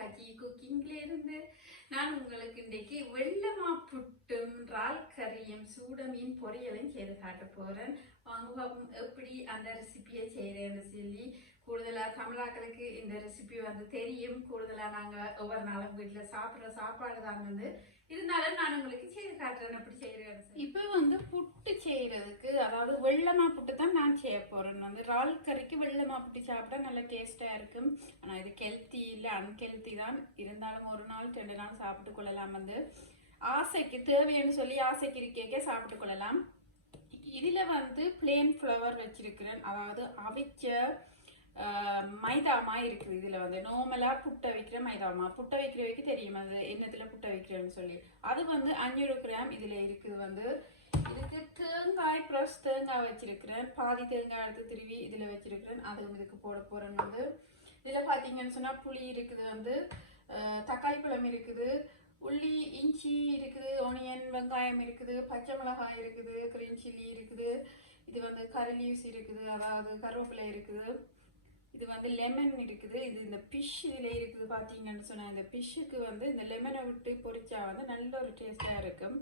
கஜி குக்கிங்ல இருந்து நான் உங்களுக்கு இன்றைக்கு வெள்ளமா புட்டும் ரால் கறியும் சூட மீன் பொரியலும் செய்து காட்ட போறேன். வாங்க எப்படி அந்த ரெசிபியை செய்யறேன்னு சொல்லி கூடுதலா தமிழாக்களுக்கு இந்த ரெசிபி வந்து தெரியும். கூடுதலா நாங்க ஒவ்வொரு நாளும் வீட்டுல சாப்பிடுற சாப்பாடு தான் வந்து. இருந்தாலும் நான் உங்களுக்கு செய்து காட்டுறேன் அப்படி செய்கிறேன் இப்போ வந்து புட்டு செய்யறதுக்கு அதாவது வெள்ளமா புட்டு தான் நான் செய்ய போறேன். வந்து இறால் கறிக்கு வெள்ளமா புட்டு சாப்பிட்டா நல்லா டேஸ்டா இருக்கும். ஆனா இது கெல்த்தி இல்லை அன்ஹெல்த்தி தான். இருந்தாலும் ஒரு நாள் ரெண்டு நாள் சாப்பிட்டு கொள்ளலாம் வந்து. ஆசைக்கு தேவைன்னு சொல்லி ஆசைக்கு இருக்கேக்கே சாப்பிட்டு கொள்ளலாம். இதில் வந்து பிளேன் ஃப்ளவர் வச்சிருக்கிறேன். அதாவது அவிச்ச மைதாமா இருக்குது இதில் வந்து. நார்மலாக புட்டை வைக்கிற மைதாமா. புட்டை வைக்கிறவைக்கு தெரியும் அது. என்னத்தில் புட்டை வைக்கிறேன்னு சொல்லி. அது வந்து அஞ்சூறு கிராம் இதில் இருக்குது வந்து. இதுக்கு தேங்காய் ப்ரஷ் தேங்காய் வச்சிருக்கிறேன். பாதி தேங்காய் எடுத்து திருவி இதில் வச்சிருக்கிறேன். அதுவும் இதுக்கு போட போகிறேன் வந்து. இதில் பார்த்தீங்கன்னு சொன்னால் புளி இருக்குது வந்து தக்காளி பழம் இருக்குது உள்ளி இஞ்சி இருக்குது ஆனியன் வெங்காயம் இருக்குது பச்சை மிளகாய் இருக்குது க்ரீன் சில்லி இருக்குது. இது வந்து கருலீஸ் லீவ்ஸ் இருக்குது அதாவது கருவேப்பிலை இருக்குது. இது வந்து லெமன் இருக்குது. இது இந்த ஃபிஷ் இதில் இருக்குது பார்த்தீங்கன்னு சொன்னால் இந்த ஃபிஷ்ஷுக்கு வந்து இந்த லெமனை விட்டு பொரிச்சா வந்து நல்ல ஒரு டேஸ்ட்டாக இருக்கும்.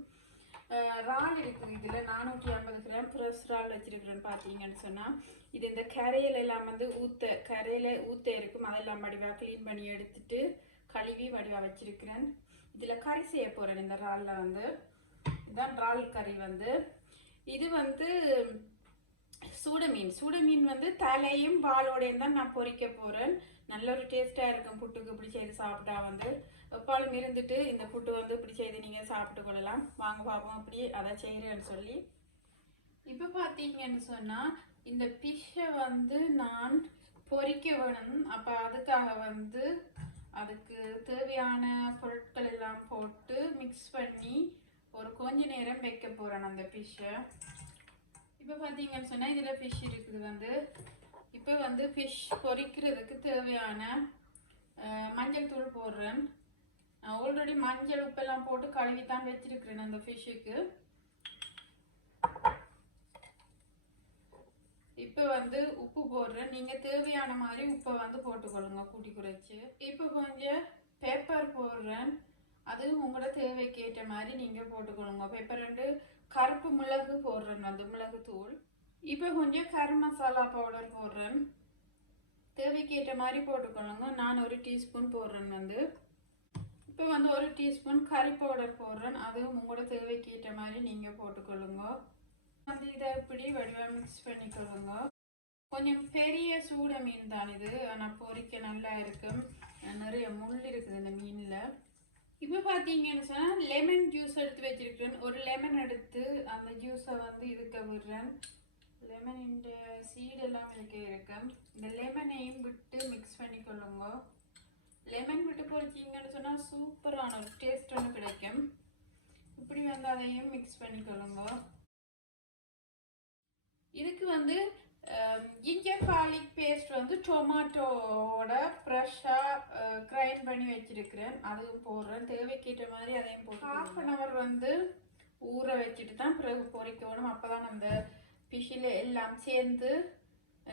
இறால் இருக்குது இதில் நானூற்றி ஐம்பது கிராம் ஃப்ரெஷ் இறால் வச்சுருக்குறேன்னு பார்த்தீங்கன்னு சொன்னால் இது இந்த கரையில எல்லாம் வந்து ஊத்த கரையில் ஊத்த இருக்கும். அதெல்லாம் வடிவாக க்ளீன் பண்ணி எடுத்துட்டு கழுவி வடிவாக வச்சுருக்கிறேன். இதில் கறி செய்ய போகிறேன் இந்த இறாலில் வந்து. இதுதான் இறால் கறி வந்து. இது வந்து சூட மீன் சூட மீன் வந்து தலையும் பாலோடையும் தான் நான் பொறிக்க போகிறேன் நல்ல ஒரு டேஸ்ட்டாக இருக்கும் புட்டுக்கு. இப்படி செய்து சாப்பிட்டா வந்து எப்பாலும் இருந்துட்டு இந்த புட்டு வந்து இப்படி செய்து நீங்கள் சாப்பிட்டு கொள்ளலாம். வாங்க பார்ப்போம் அப்படி அதை செய்கிறேன்னு சொல்லி. இப்போ பார்த்தீங்கன்னு சொன்னால் இந்த ஃபிஷ்ஷை வந்து நான் பொறிக்க வேணும். அப்போ அதுக்காக வந்து அதுக்கு தேவையான பொருட்கள் எல்லாம் போட்டு மிக்ஸ் பண்ணி ஒரு கொஞ்ச நேரம் வைக்க போகிறேன் அந்த ஃபிஷ்ஷை இப்போ பார்த்தீங்கன்னு சொன்னால் இதில் ஃபிஷ் இருக்குது வந்து. இப்போ வந்து ஃபிஷ் பொரிக்கிறதுக்கு தேவையான மஞ்சள் தூள் போடுறேன். நான் ஆல்ரெடி மஞ்சள் உப்பெல்லாம் போட்டு கழுவி தான் வச்சிருக்கிறேன் அந்த ஃபிஷ்ஷுக்கு இப்போ வந்து உப்பு போடுறேன். நீங்கள் தேவையான மாதிரி உப்பை வந்து போட்டுக்கொள்ளுங்க கூட்டி குறைச்சி. இப்போ கொஞ்சம் பேப்பர் போடுறேன். அது உங்களோட தேவைக்கு ஏற்ற மாதிரி நீங்கள் போட்டுக்கணுங்க பேப்பர் ரெண்டு கருப்பு மிளகு போடுறேன். வந்து மிளகு தூள். இப்போ கொஞ்சம் கரம் மசாலா பவுடர் போடுறேன். தேவைக்கு ஏற்ற மாதிரி போட்டுக்கொள்ளுங்க. நான் ஒரு டீஸ்பூன் போடுறேன் வந்து. இப்போ வந்து ஒரு டீஸ்பூன் கறி பவுடர் போடுறேன். அதுவும் உங்களோட தேவைக்கு ஏற்ற மாதிரி நீங்கள் போட்டுக்கொள்ளுங்க. வந்து இதை இப்படி வடிவாக மிக்ஸ் பண்ணிக்கொள்ளுங்க. கொஞ்சம் பெரிய சூட மீன் தான் இது. ஆனால் பொரிக்க நல்லா இருக்கும் நிறைய முள் இருக்குது இந்த மீனில். இப்போ பார்த்தீங்கன்னு சொன்னால் லெமன் ஜூஸ் எடுத்து வச்சிருக்கிறேன். ஒரு லெமன் எடுத்து அந்த ஜூஸை வந்து இருக்க விடுறேன் லெமன் இந்த சீடெல்லாம் எனக்கு இருக்கும் இந்த லெமனையும் விட்டு மிக்ஸ் பண்ணி கொள்ளுங்க லெமன் விட்டு பொரிச்சிங்கன்னு சொன்னால் சூப்பரான ஒரு டேஸ்ட் ஒன்று கிடைக்கும். இப்படி வந்து அதையும் மிக்ஸ் பண்ணிக்கொள்ளுங்க. இதுக்கு வந்து ஜிஞ்சர் garlic பேஸ்ட் வந்து டொமாட்டோவோட ஃப்ரெஷ்ஷாக கிரைண்ட் பண்ணி வச்சிருக்கிறேன். அதுவும் போடுறேன். தேவைக்கேற்ற மாதிரி அதையும் போட்டு ஹாஃப் அன் ஹவர் வந்து ஊற வச்சுட்டு தான் பிறகு பொறிக்கணும். அப்போ தான் அந்த ஃபிஷ்ஷில் எல்லாம் சேர்ந்து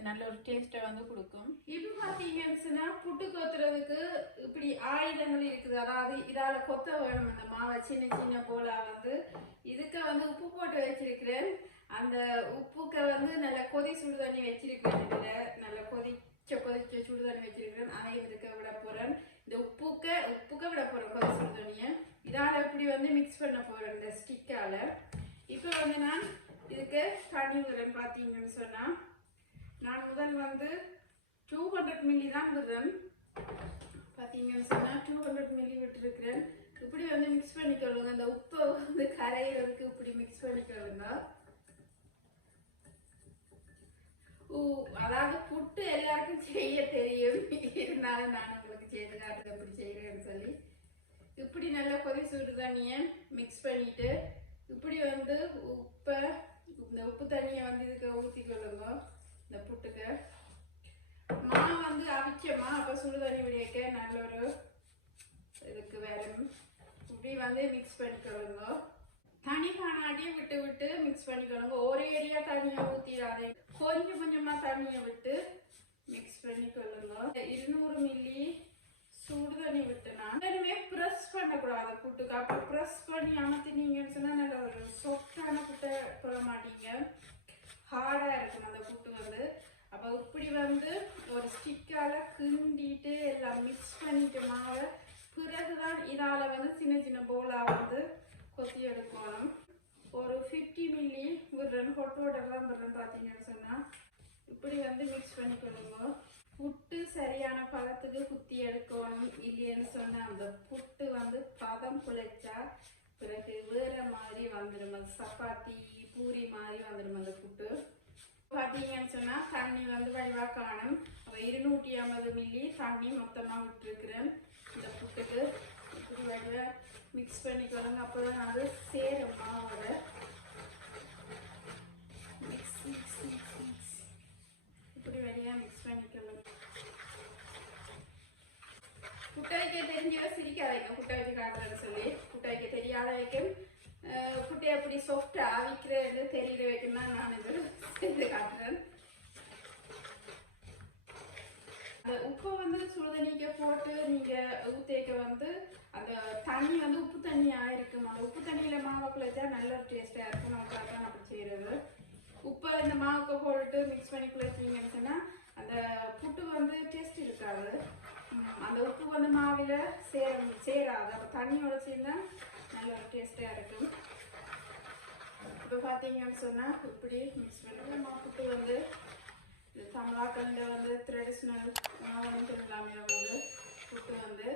நல்ல ஒரு டேஸ்ட்டை வந்து கொடுக்கும். இப்போ பார்த்தீங்கன்னா புட்டு கொத்துறதுக்கு இப்படி ஆயுதங்கள் இருக்குது. அதாவது இதால் கொத்த வேணும். அந்த மாவை சின்ன சின்ன போலா வந்து இதுக்கு வந்து உப்பு போட்டு வச்சிருக்கிறேன். அந்த உப்புக்க வந்து நல்ல கொதி சுடு தண்ணி வச்சிருக்கேன் இதில். நல்ல கொதிச்ச கொதிச்ச சுடு தண்ணி வச்சிருக்கிறேன். அதையும் இதுக்க விட போகிறேன் இந்த உப்புக்க உப்புக்க விட போகிறேன் கொதி சுடு தண்ணியை. இதால் இப்படி வந்து மிக்ஸ் பண்ண போகிறேன் இந்த ஸ்டிக்கால் இப்போ வந்து நான் இதுக்கு தண்ணி விடுறேன் பார்த்தீங்கன்னு சொன்னால் நான் முதல் வந்து டூ ஹண்ட்ரட் மில்லி தான் விடுறேன் பார்த்தீங்கன்னு சொன்னால் டூ ஹண்ட்ரட் மில்லி விட்டுருக்கிறேன். இப்படி வந்து மிக்ஸ் பண்ணிக்கொள்ளுங்க இந்த உப்பை வந்து கரையிறதுக்கு இப்படி மிக்ஸ் பண்ணிக்கொள்ளுங்க அதாவது புட்டு எல்லாருக்கும் செய்ய தெரியும். இருந்தாலும் நான் உங்களுக்கு செய்து காட்டுறது எப்படி செய்கிறேன்னு சொல்லி. இப்படி நல்லா கொதி சுடு தண்ணியை மிக்ஸ் பண்ணிட்டு இப்படி வந்து உப்பை இந்த உப்பு தண்ணியை வந்து இதுக்கு ஊற்றிக்கொள்ளுங்க இந்த புட்டுக்கு. மா வந்து அவிச்சமா அப்போ சுடு தண்ணி விடியக்க நல்ல ஒரு இதுக்கு வரும் இப்படி வந்து மிக்ஸ் பண்ணிக்கொள்ளுங்க. தனி காணாடியை விட்டு விட்டு மிக்ஸ் பண்ணிக்கணுங்க. ஒரே ஏரியா தண்ணியை ஊற்றிடாதே கொஞ்சம் கொஞ்சமாக தண்ணியை விட்டு மிக்ஸ் பண்ணிக்கொள்ளுங்க. இருநூறு மில்லி சுடு தண்ணி விட்டு நான் இனிமே ப்ரெஸ் பண்ணக்கூடாது புட்டுக்கு அப்போ ப்ரெஸ் பண்ணி அமர்த்தினீங்கன்னு சொன்னால் நல்ல ஒரு சொட்டான புட்டை போட மாட்டீங்க. ஹார்டாக இருக்கும் அந்த புட்டு வந்து. அப்போ இப்படி வந்து ஒரு ஸ்டிக்கால் கிண்டிட்டு எல்லாம் மிக்ஸ் பண்ணிட்டு மாவை பிறகுதான் இதால் வந்து சின்ன சின்ன போலாக வந்து கொத்தி எடுக்கணும். ஒரு ஃபிஃப்டி மில்லி விடுறேன் ஹொட் வாட்டர்லாம் விடுறேன் பார்த்தீங்கன்னு சொன்னால் இப்படி வந்து மிக்ஸ் பண்ணிக்கணுங்க புட்டு சரியான பதத்துக்கு குத்தி எடுக்கணும் இல்லைன்னு சொன்னால் அந்த புட்டு வந்து பதம் குழைச்சா பிறகு வேற மாதிரி வந்துடும் அது சப்பாத்தி பூரி மாதிரி வந்துடும் அந்த புட்டு. பார்த்தீங்கன்னு சொன்னால் தண்ணி வந்து வடிவா காணும் இருநூற்றி ஐம்பது மில்லி தண்ணி மொத்தமாக விட்டுருக்குறேன். இந்த புட்டுக்கு. இப்படி வடிவா மிக்ஸ் பண்ணிக்கணுங்க அப்போ தான் அது சேரும் மாவோட மிக்ஸ் மிக்ஸ் மிக்ஸ் மிக்ஸ் இப்படி வெளியாக மிக்ஸ் பண்ணிக்கணும். புட்டை வைக்க தெரிஞ்சவ சிரிக்காதீங்க. புட்டை வச்சு காட்டுறேன்னு சொல்லி. புட்டை வைக்க தெரியாத வைக்கும் குட்டையை அப்படி எப்படி சாஃப்டா தெரியல தெரியுற வைக்கும் தான் நான் இது செய்து காட்டுறேன். அந்த உப்பை வந்து சுடுதண்ணிக்க போட்டு நீங்கள் ஊத்தேக்க வந்து அந்த தண்ணி வந்து உப்பு தண்ணி இருக்கும் அந்த உப்பு தண்ணியில் மாவை குழைச்சா நல்ல ஒரு இருக்கும். நமக்கு அதான் அப்படி செய்கிறது உப்பை இந்த மாவுக்கு போட்டு மிக்ஸ் பண்ணி குழைச்சிங்கன்னு சொன்னால் அந்த புட்டு வந்து டேஸ்ட் இருக்காது. அந்த உப்பு வந்து மாவில் சேர சேராது. அப்போ தண்ணியோட சேர்ந்தா நல்ல ஒரு டேஸ்ட்டாக இருக்கும். இப்போ பார்த்தீங்கன்னு சொன்னால் இப்படி மிக்ஸ் பண்ணி. மா புட்டு வந்து இது ட்ரெடிஷ்னல் உணவுன்னு சொல்லலாமே வந்து புட்டு வந்து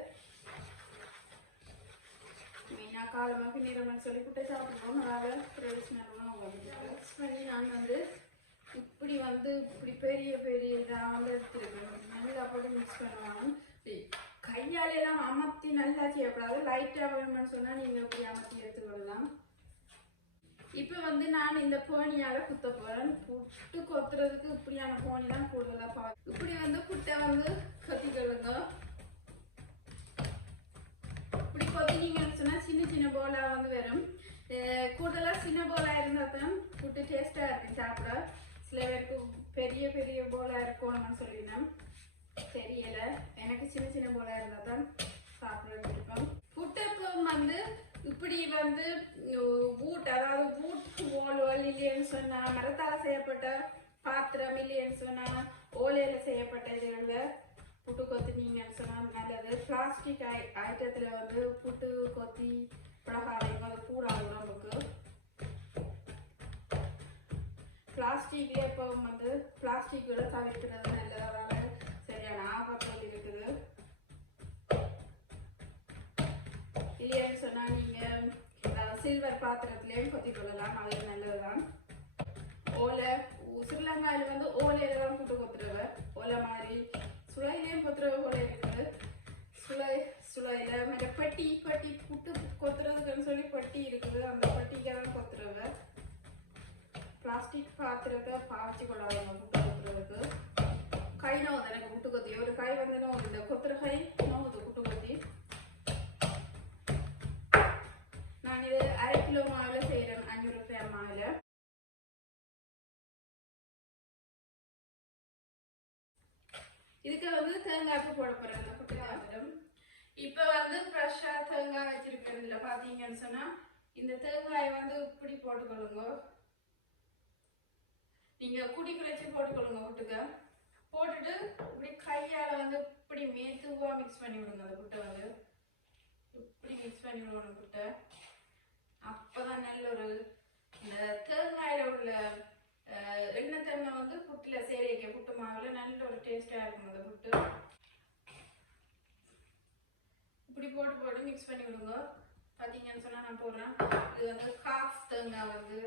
மெயினாக காலமாக நீரமன் சொல்லி புட்டை சாப்பிடுவோம். அதனால் ட்ரெடிஷ்னல் உணவு வந்து மிக்ஸ் பண்ணி நான் வந்து இப்படி வந்து இப்படி பெரிய பெரிய இதாக வந்து எடுத்துருக்கேன் நல்லா போட்டு மிக்ஸ் பண்ணுவாங்க. இப்படி கையாலெல்லாம் அமர்த்தி நல்லா செய்யக்கூடாது. லைட்டாக வேணும்னு சொன்னால் நீங்கள் இப்படி அமர்த்தி எடுத்துக்கொள்ளலாம். இப்போ வந்து நான் இந்த போனியால குத்த போறேன். புட்டு கொத்துறதுக்கு இப்படியான கோணி தான் கூடுதலா பா இப்படி வந்து புட்டை வந்து கொத்திக்கொள்ளுங்க. இப்படி கொத்தினீங்கன்னு சொன்னா சின்ன சின்ன போலா வந்து வரும். கூடுதலாக கூடுதலா சின்ன போலா இருந்தா தான் புட்டு டேஸ்டா இருக்கும். சாப்பிட சில பேருக்கு பெரிய பெரிய போலா இருக்கும்னு சொல்லினேன் தெரியல எனக்கு சின்ன சின்ன போலா இருந்தா தான் சாப்பிட பிடிக்கும் புட்டப்பம் வந்து இப்படி வந்து வூட் அதாவது வூட் ஓல் ஓல் இல்லைன்னு சொன்னா மரத்தால் செய்யப்பட்ட பாத்திரம் இல்லைன்னு சொன்னா ஓலையில செய்யப்பட்ட இதுகளில் புட்டு கொத்தினீங்கன்னு சொன்னா நல்லது. பிளாஸ்டிக் ஐ ஐட்டத்தில் வந்து புட்டு கொத்தி பலகாரம் அது கூடாது நமக்கு. பிளாஸ்டிக்ல இப்போ வந்து பிளாஸ்டிக்கோட தவிர்க்கிறது நல்லது சரியான ஆபத்தில் இருக்குது. இல்லையான்னு சொன்னா நீங்க சில்வர் பாத்திரத்திலையும் கொத்தி கொள்ளலாம். அது நல்லதுதான். ஓலை உ- வந்து ஓலையில தான் புட்டு கொத்துறவ. ஓலை மாதிரி. சுளையிலையும் கொத்துறவ ஓலை இருக்குது. சுளை சுளையில மற்ற பட்டி பட்டி புட்டு கொத்துறதுக்குன்னு சொல்லி பட்டி இருக்குது. அந்த பட்டிக்கெல்லாம் தான் கொத்துறவ. பிளாஸ்டிக் பாத்திரத்தை பாய்ச்சி கொள்ளாதவங்க புட்டு கொத்துறதுக்கு. கை வந்து எனக்கு புட்டு கொத்தி. ஒரு கை வந்து இந்த கொத்துற கை தேங்காய்க்கு தேங்காய் போட போகிறேன் இந்த புட்டுக்காவிடம் இப்போ வந்து ஃப்ரெஷ்ஷாக தேங்காய் வச்சிருக்கிறதுல பார்த்தீங்கன்னு சொன்னால் இந்த தேங்காயை வந்து இப்படி போட்டுக்கொள்ளுங்க. நீங்கள் குடி குறைச்சி போட்டுக்கொள்ளுங்க குட்டுக்க. போட்டுட்டு இப்படி கையால் வந்து இப்படி மேத்துவாக மிக்ஸ் பண்ணி விடுங்க அந்த குட்டை வந்து. இப்படி மிக்ஸ் பண்ணி விடணும் அப்போ அப்பதான் நல்ல ஒரு இந்த தேங்காயில உள்ள எண்ணெய் தன்மை வந்து புட்டுல சேரிக்க புட்டு மாவில் நல்ல ஒரு டேஸ்ட்டாக இருக்கும் அந்த புட்டு. இப்படி போட்டு போட்டு மிக்ஸ் பண்ணி விடுங்க. பார்த்தீங்கன்னு சொன்னால் நான் போடுறேன். இது வந்து ஹாஃப் தேங்காய் வந்து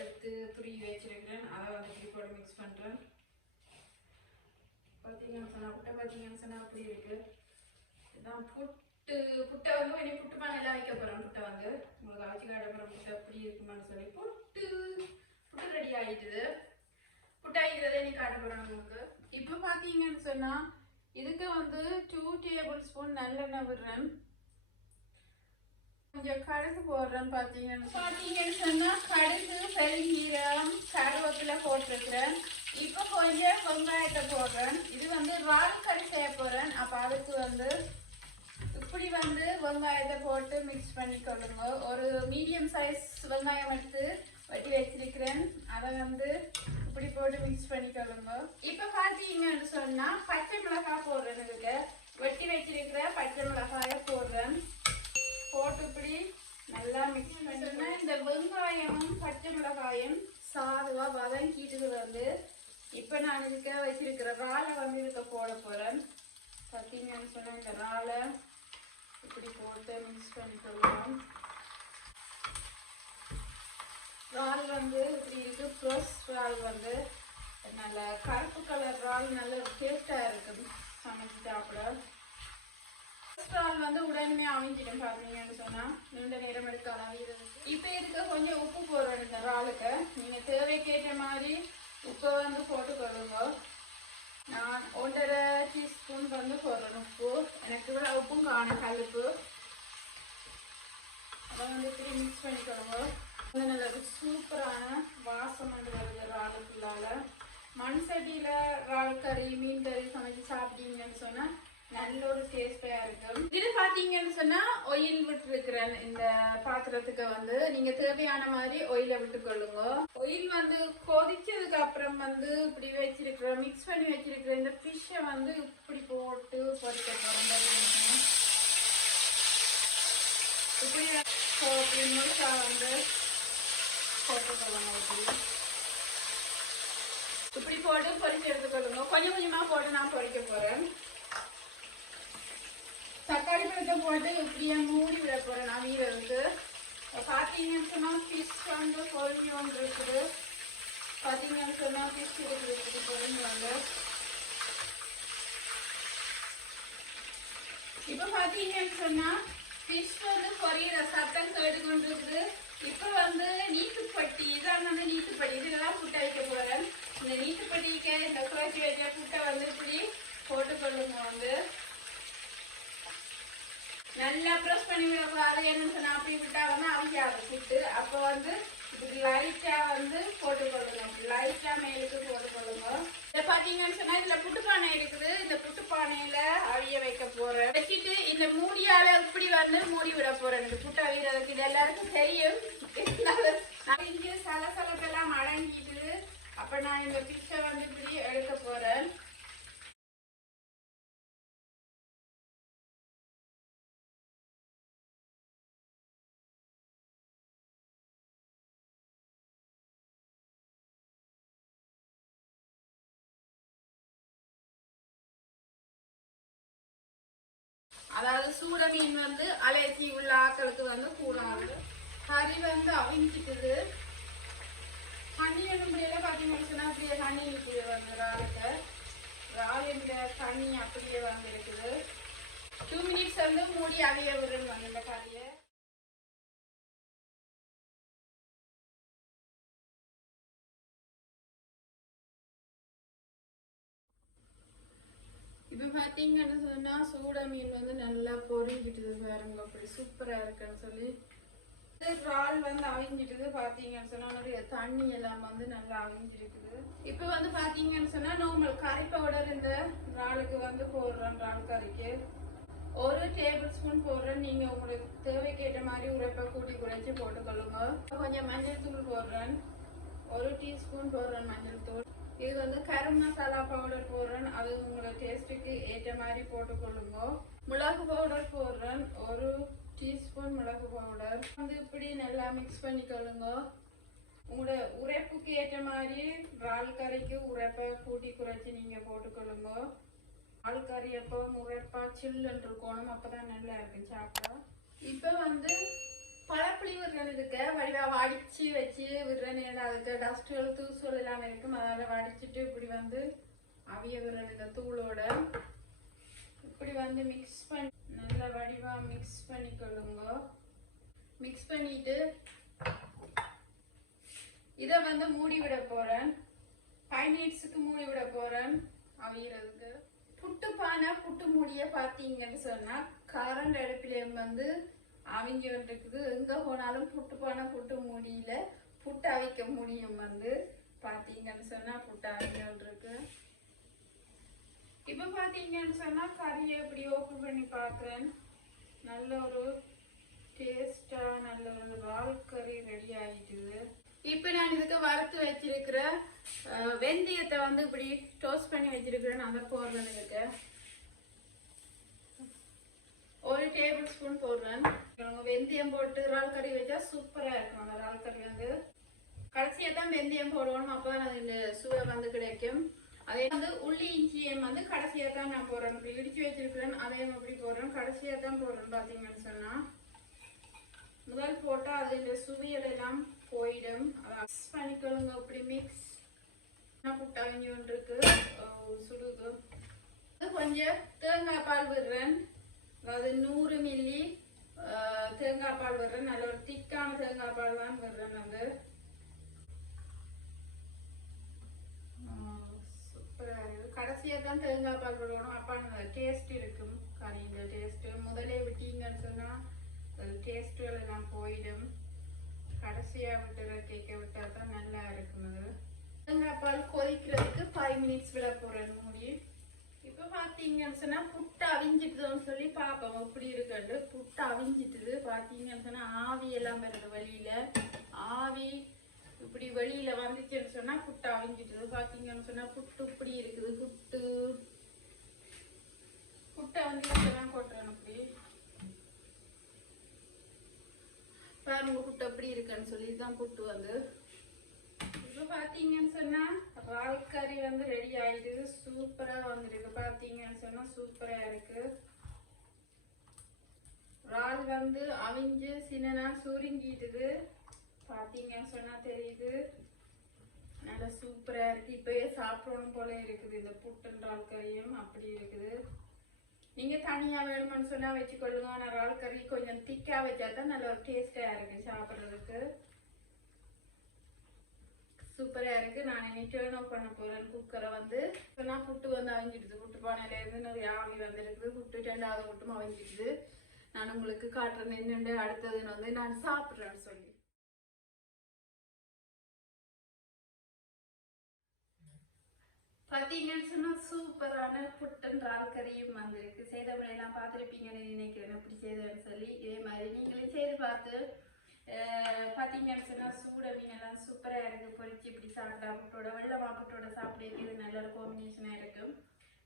எடுத்து துருவி வச்சிருக்கிறேன். அதை வந்து இப்படி போட்டு மிக்ஸ் பண்ணுறேன் பார்த்தீங்கன்னு சொன்னா புட்டை பார்த்தீங்கன்னு சொன்னால் அப்படி இருக்குது இதான் புட்டு. புட்டை வந்து இனி புட்டு பானையில வைக்க போறேன். புட்டை வந்து. உங்களுக்கு அவிச்சு காட்ட போகிறேன் புட்டை எப்படி இருக்குமான்னு சொல்லி. புட்டு. புட்டு ரெடி ஆயிட்டுது. புட்டு ஆகிக்கிறதே நீ காட்ட போறேன் உங்களுக்கு இப்போ பார்த்தீங்கன்னு சொன்னா இதுக்கு வந்து டூ டேபிள் ஸ்பூன் நல்லெண்ணெய் விடுறேன். கொஞ்சம் கடுகு போடுறேன் பார்த்தீங்கன்னு பார்த்தீங்கன்னு சொன்னா கடுகு பெருங்கீரம் கருவேப்பிலை போட்டிருக்கிறேன். இப்போ கொஞ்சம் வெங்காயத்தை போடுறேன். இது வந்து ரால் கறி செய்ய போறேன். அப்போ அதுக்கு வந்து இப்படி வந்து வெங்காயத்தை போட்டு மிக்ஸ் பண்ணி கொள்ளுங்க ஒரு மீடியம் சைஸ் வெங்காயம் எடுத்து வட்டி வச்சிருக்கிறேன். அதை வந்து இப்படி போட்டு மிக்ஸ் பண்ணி கொள்ளுங்க இப்போ பார்த்தீங்கன்னு சொன்னால் பச்சை மிளகாய் போடுறேன் இதுக்கு. வெட்டி வச்சிருக்கிற பச்சை மிளகாயை போடுறேன். போட்டு இப்படி நல்லா மிக்ஸ் பண்ணி இந்த வெங்காயமும் பச்சை மிளகாயும் சாதுவாக வதங்கிட்டு வந்து இப்போ நான் இதுக்கு வச்சிருக்கிற இறாலை வந்து இதுக்கு போட போகிறேன் பார்த்தீங்கன்னு சொன்னால் இந்த இறாலை இப்படி போட்டு மிக்ஸ் பண்ணிக்கலாம் இறால் வந்து இப்படி இருக்குது ப்ரோஸ் இறால் வந்து நல்ல கருப்பு கலர் இறால் நல்ல டேஸ்ட்டாக இருக்குது சமைச்சு சாப்பிட கொலஸ்ட்ரால் வந்து உடனே அமைஞ்சிடும் பார்த்தீங்கன்னு சொன்னால் நீண்ட நேரம் எடுக்கலாம் இப்போ இதுக்கு கொஞ்சம் உப்பு போடுறோம் இந்த இறாலுக்கு நீங்கள் தேவைக்கேற்ற மாதிரி உப்பை வந்து போட்டுக்கொள்ளுங்க. நான் ஒன்றரை டீஸ்பூன் வந்து போடுறேன் உப்பு. எனக்கு இவ்வளோ உப்பும் காணும் கழுப்பு அதை வந்து இப்படி மிக்ஸ் பண்ணிக்கொள்ளுங்க. வந்து நல்ல சூப்பரான வாசம் வந்து வருது இறாலுக்குள்ளால மண் சட்டியில் இறால் கறி மீன் கறி சமைச்சு சாப்பிட்டீங்கன்னு சொன்னால் நல்ல ஒரு டேஸ்டாக இருக்கும் இது பார்த்தீங்கன்னு சொன்னால் ஒயில் விட்டுருக்கிறேன் இந்த பாத்திரத்துக்கு வந்து நீங்கள் தேவையான மாதிரி ஒயிலை விட்டுக்கொள்ளுங்க. ஒயில் வந்து கொதிச்சதுக்கு அப்புறம் வந்து இப்படி வச்சிருக்கிற மிக்ஸ் பண்ணி வச்சிருக்கிற இந்த ஃபிஷ்ஷை வந்து இப்படி போட்டு பொறிக்க போகிறோம் இப்படி வந்து வந்து போட்டுக்கொள்ளுங்க இப்படி இப்படி போட்டு பொறிச்சு எடுத்துக்கொள்ளுங்க கொஞ்சம் கொஞ்சமா போட்டு நான் பொறிக்க போறேன் தக்காளி பழத்தை போட்டு இப்படியே மூடி விட போறேன் நான் வீரருக்கு பார்த்தீங்கன்னு சொன்னா ஃபிஷ் வந்து பொரிஞ்சு வந்து இருக்குது பார்த்தீங்கன்னு சொன்னா ஃபிஷ் இருக்குது இப்படி வந்து இப்போ பார்த்தீங்கன்னு சொன்னா ஃபிஷ் வந்து பொரியிற சத்தம் கேட்டுக்கொண்டிருக்குது. இப்போ வந்து நீட்டுப்பட்டி இதான் வந்து நீட்டுப்பட்டி இதுலாம் புட்டை வைக்க போகிறேன் இந்த நீட்டுப்பட்டிக்கு இந்த குறைச்சி வைக்க புட்டை வந்து இப்படி போட்டுக்கொள்ளுங்க வந்து. நல்லா ப்ரெஸ் பண்ணி விடக்கூடாது. என்னன்னு சொன்னா அப்படி விட்டால் வந்து அவிக்காது புட்டு அப்போ வந்து இப்படி லைட்டாக வந்து போட்டுக்கொள்ளுங்க லைட்டாக மேலுக்கு போட்டுக்கொள்ளுங்க இதை பார்த்தீங்கன்னு சொன்னால் இதுல புட்டு பானை இருக்குது. இந்த புட்டு பானையில அவிய வைக்க போறேன். வச்சுட்டு இந்த மூடியால இப்படி வந்து மூடி விட போறேன். இந்த புட்டு அவியறதுக்கு இது எல்லாருக்கும் தெரியும். இருந்தாலும் நான் இங்கே சலசலப்பெல்லாம் அடங்கிட்டு அப்ப நான் இந்த பிக்சர் வந்து இப்படி எடுக்க போறேன். அதாவது சூட மீன் வந்து அலர்ஜி உள்ள ஆக்களுக்கு வந்து கூடாது. கறி வந்து அவிஞ்சிக்குது. தண்ணி எடும்படியெல்லாம் பார்த்தீங்கன்னு சொன்னா அப்படியே தண்ணி இருக்குது வந்து இறாலுக்கு. இறாலுடைய தண்ணி அப்படியே வந்து இருக்குது. டூ மினிட்ஸ் வந்து மூடி அவிய விடுன்னு வந்து இந்த கறியை. பார்த்தீங்கன்னு சொன்னால் சூடா மீன் வந்து நல்லா பொரிஞ்சிட்டுது பாருங்க அப்படி சூப்பராக இருக்குன்னு சொல்லி. இறால் வந்து அவிஞ்சிட்டுது பார்த்தீங்கன்னு சொன்னா அதனுடைய தண்ணி எல்லாம் வந்து நல்லா அவிஞ்சிருக்குது. இப்போ வந்து பார்த்தீங்கன்னு சொன்னால் நார்மல் கறி பவுடர் இந்த இறாலுக்கு வந்து போடுறோம் இறால் கறிக்கு. ஒரு டேபிள் ஸ்பூன் போடுறேன். நீங்கள் உங்களுக்கு தேவைக்கேற்ற மாதிரி உரைப்பை கூட்டி குறைச்சி போட்டுக்கொள்ளுங்க. கொஞ்சம் மஞ்சள் தூள் போடுறேன். ஒரு டீஸ்பூன் போடுறேன் மஞ்சள் தூள். இது வந்து கரம் மசாலா பவுடர் போடுறேன். அது உங்களோட டேஸ்ட்டுக்கு ஏற்ற மாதிரி போட்டுக்கொள்ளுங்க மிளகு பவுடர் போடுறேன். ஒரு டீஸ்பூன் மிளகு பவுடர் வந்து இப்படி நல்லா மிக்ஸ் பண்ணிக்கொள்ளுங்க உங்களோட உரைப்புக்கு ஏற்ற மாதிரி இறால் கறிக்கு உரைப்பை கூட்டி குறைச்சி நீங்கள் போட்டுக்கொள்ளுங்க இறால் கறி எப்போ உரைப்பாக சில்லுன்னு இருக்கணும் அப்பதான் நல்லா இருக்கும் சாப்பிட இப்போ வந்து பழப்புளி விடுறேன் இதுக்கு வடிவா வடிச்சு வச்சு விடுறேன் ஏன்னா அதுக்கு டஸ்ட்டுகள் தூசுகள் எல்லாம் இருக்கும். அதனால வடிச்சிட்டு இப்படி வந்து அவிய விடுறேன் இந்த தூளோட இப்படி வந்து மிக்ஸ் பண்ணி நல்ல வடிவா மிக்ஸ் பண்ணிக்கொள்ளுங்க மிக்ஸ் பண்ணிட்டு இதை வந்து மூடி விட போறேன். ஃபைவ் மினிட்ஸுக்கு மூடி விட போறேன். அவியறதுக்கு. புட்டு பானை புட்டு மூடிய பார்த்தீங்கன்னு சொன்னால் கரண்ட் அடுப்பிலையும் வந்து அவிஞ்சு இருக்குது எங்க போனாலும் புட்டு பானை புட்டு முடியல புட்டு அவிக்க முடியும் வந்து. பார்த்தீங்கன்னு சொன்னா புட்டு அவிஞ்சு இருக்கு இப்போ பார்த்தீங்கன்னு சொன்னா கறியை இப்படி ஓப்பன் பண்ணி பார்க்குறேன் நல்ல ஒரு டேஸ்டா நல்ல ஒரு ரால் கறி ரெடி ஆகிட்டுது இப்போ நான் இதுக்கு வறுத்து வச்சிருக்கிற வெந்தயத்தை வந்து இப்படி டோஸ்ட் பண்ணி வச்சிருக்கிறேன். அதை போடுறேன் இதுக்கு ஒரு டேபிள் ஸ்பூன் போடுறேன் வெந்தயம் போட்டு இறால் கறி வச்சா சூப்பரா இருக்கும் அந்த இறால் கறி வந்து. கடைசியா தான் வெந்தயம் போடணும் அப்போ தான் இந்த சுவை வந்து கிடைக்கும். அதே வந்து உள்ளி இஞ்சியம் வந்து கடைசியா தான் நான் போடுறேன். இப்படி இடிச்சு வச்சிருக்கிறேன் அதையும் அப்படி போடுறேன். கடைசியா தான் போடுறேன் பார்த்தீங்கன்னு சொன்னால் முதல் போட்டா அது இந்த எல்லாம் போயிடும். அதை மிக்ஸ் பண்ணிக்கொள்ளுங்க அப்படி மிக்ஸ் புட்டா ஒன்று இருக்கு. அஹ் கொஞ்சம் தேங்காய் பால் விடுறேன். அதாவது நூறு மில்லி அஹ், தேங்காய் பால் விடுறேன். நல்ல ஒரு திக்கான தேங்காய் பால் தான் வர்றேன் அது கடைசியாக தான் தேங்காய் பால் விடணும். அப்போ அந்த டேஸ்ட் இருக்கும். கறியில் டேஸ்ட்டு முதலே விட்டீங்கன்னு சொன்னால் டேஸ்ட்டுகள் எல்லாம் போயிடும். கடைசியாக விட்டுற கேட்க விட்டால் தான் நல்லா இருக்கும் அது. தேங்காய் பால் கொதிக்கிறதுக்கு ஃபைவ் மினிட்ஸ் விட போகிறேன் மூடி. இப்போ பார்த்தீங்கன்னு சொன்னால் அவிஞ்சிட்டுதோன்னு சொல்லி பார்ப்போம் எப்படி இருக்குன்னு புட்டு அவிஞ்சிட்டுது பார்த்தீங்கன்னு சொன்னால் ஆவி எல்லாம் வருது வெளியில் ஆவி இப்படி வெளியில வந்துச்சுன்னு சொன்னா புட்டு அவிஞ்சிட்டுது பார்த்தீங்கன்னு சொன்னா புட்டு இப்படி இருக்குது புட்டு. புட்டு அவிஞ்சிட்டுதான் கொட்டுறேன் அப்படி. பாருங்க புட்டு எப்படி இருக்குன்னு சொல்லி தான் புட்டு வந்து இப்போ பார்த்தீங்கன்னு சொன்னால் இறால் கறி வந்து ரெடி ஆகிடுது சூப்பராக வந்துருக்கு. பார்த்தீங்கன்னு சொன்னால் சூப்பராக இருக்கு. இறால் வந்து அவிஞ்சு சின்னனா சுருங்கிட்டுது பார்த்தீங்கன்னு சொன்னால் தெரியுது. நல்லா சூப்பராக இருக்குது இப்போயே சாப்பிடணும் போல இருக்குது. இந்த புட்டன் இறால் கறியும் அப்படி இருக்குது. நீங்கள் தனியாக வேணும்னு சொன்னால் வச்சுக்கொள்ளுங்க. ஆனால் இறால் கறி கொஞ்சம் திக்காக வச்சா தான் நல்ல ஒரு டேஸ்ட்டாக இருக்குது சாப்பிட்றதுக்கு. சூப்பராக இருக்குது நான் இனி டேர்ன் ஆஃப் பண்ண போகிறேன் குக்கரை வந்து. இப்போ நான் புட்டு வந்து அவிஞ்சிடுது. புட்டு பானையிலேருந்து நிறைய ஆவி வந்துருக்குது. புட்டு ரெண்டாவது மட்டும் அவிஞ்சிடுது. நான் உங்களுக்கு காட்டுறேன். என்னென்று அடுத்ததுன்னு வந்து நான் சாப்பிட்றேன்னு சொல்லி. பார்த்தீங்கன்னு சொன்னா சூப்பரான புட்டன் இறால் கறியும் வந்திருக்கு. செய்தவங்களை பார்த்துருப்பீங்கன்னு நினைக்கிறேன். அப்படி செய்தேன்னு சொல்லி. இதே மாதிரி நீங்களும் செய்து பார்த்து Eh, அஹ், அப்படின்னா சூட மீனெல்லாம் சூப்பராக இருக்குது பொறிச்சு இப்படி சாப்பிட்டா புட்டோட வெள்ளை மாப்புட்டோட சாப்பிடுறதுக்கு இது நல்ல ஒரு காம்பினேஷனாக இருக்கும்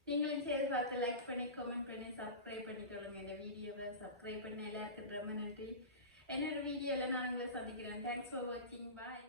நீங்களும் செய்து பார்த்து லைக் பண்ணி கமெண்ட் பண்ணி சப்ஸ்கிரைப் பண்ணிக்கொள்ளுங்க இந்த வீடியோவை சப்ஸ்கிரைப் பண்ண எல்லாருக்கும் ரொம்ப நன்றி. என்னோட வீடியோவில் நான் உங்களை சந்திக்கிறேன். தேங்க்ஸ் ஃபார் வாட்சிங் பாய்